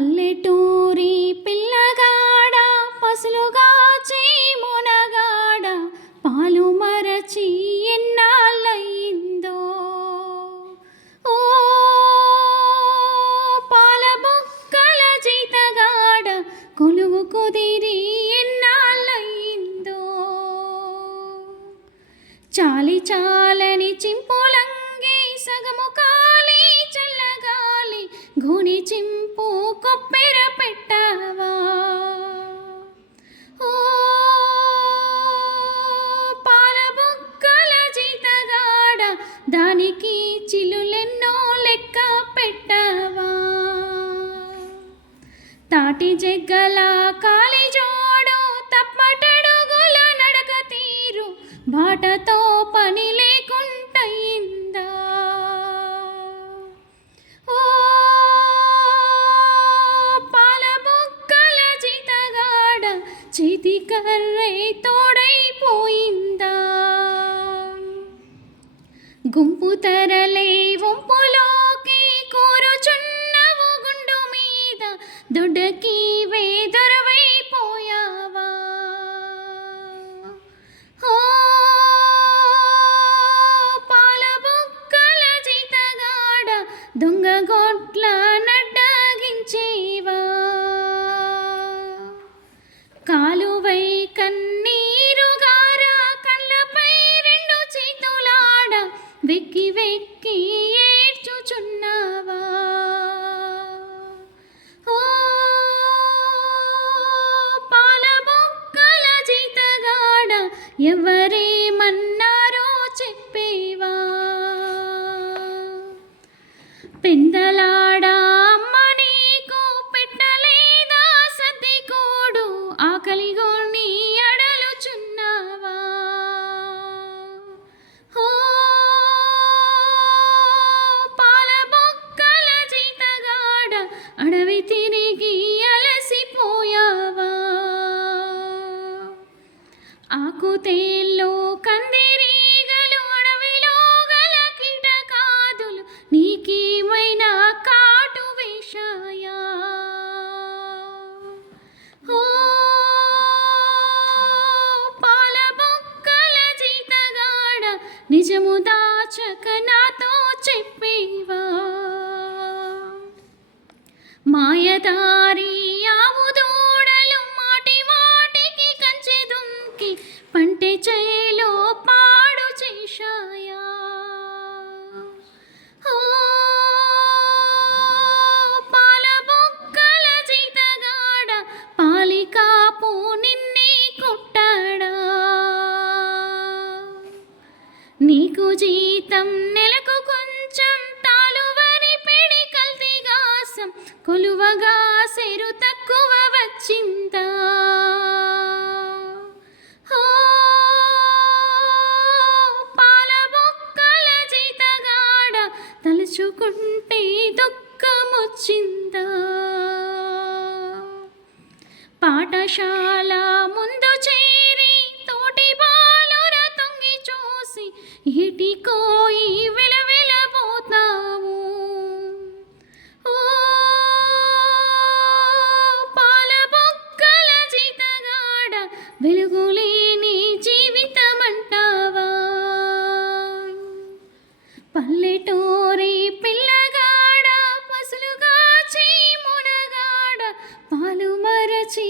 పల్లెటూరి పిల్లగాడ పసులుగా మునగాడ పాలు మరచి ఎన్నాళ్ళయిందో. ఓ పాల బొక్కల జీతగాడ కొలువు కుదిరి ఎన్నాళ్ళయిందో. చాలి చాలని చింపులంగి సగము కాలి చల్లగాలి గోని చింపు కొప్పెర పెట్టవా. ఓ పాల బొక్కల జీతగాడ దానికి చిలులెన్నో లెక్క పెట్టవా. తాటి జగ్గల కాలి జోడు తప్పటడుగుల నడక తీరు బాటతో పని లేకుంటయిందా. ఓ పాల బొక్కల జీతగాడ చేతి కర్రై తోడైపోయిందా. గుంపు తరలే వంపులోకి కూరుచున్నవు గుండు మీద దొడ్డకి వేదొరవైపోయావా. ఓ పాల బొక్కల జీతగాడ దొంగ గొడ్ల నడ్డగించేవా. కాలువై కన్నీరుగార కళ్ళపై రెండు చేతులాడ వెక్కి వెక్కి ఏడ్చుచున్నావా. ఓ పాల బొక్కల జీతగాడ ఎవరేమన్నారో చెప్పేవా. పెందలాడా అమ్మ నీకు పెట్టలేదా సద్దికోడు ఆకలిగొని అడలుచున్నావా. ఓ పాల బొక్కల జీతగాడ అడవి తిరిగి అలసిపోయావా. ఆకుతేల్లో కందిరీగలు అడవిలో గల కీటకాదులు నీకేమైనా కాటు వేశాయా. ఓ పాల బొక్కల జీతగాడ నిజము దాచక నాతో చెప్పేవా. మాయదారి ఆవు దూడలు మాటి వాటికి కంచె దుంకి పంటె చేలో పాడు చేశాయా. ఓ పాల బొక్కల జీతగాడ పాలికాపు నిన్నే కొట్టాడా. నీకు జీతం నెలకు కొంచెం తాలువరి పిడి కల్తీగాసం కొలువగా సెరు తక్కువ వచ్చిందా. ఓ పాల బొక్కల జీతగాడ తలుచుకుంటే దుఃఖమొచ్చిందా. పాఠశాల ముందు చేరి తోటి బాలుర తొంగి చూసి ఇటికోయి విలవిలబోతావు. ఓ పాల బొక్కల జీతగాడ వెలుగులేని జీవితమంటావా. పల్లెటూరి పిల్లగాడ పసులుగా మునగాడ పాలు మరచి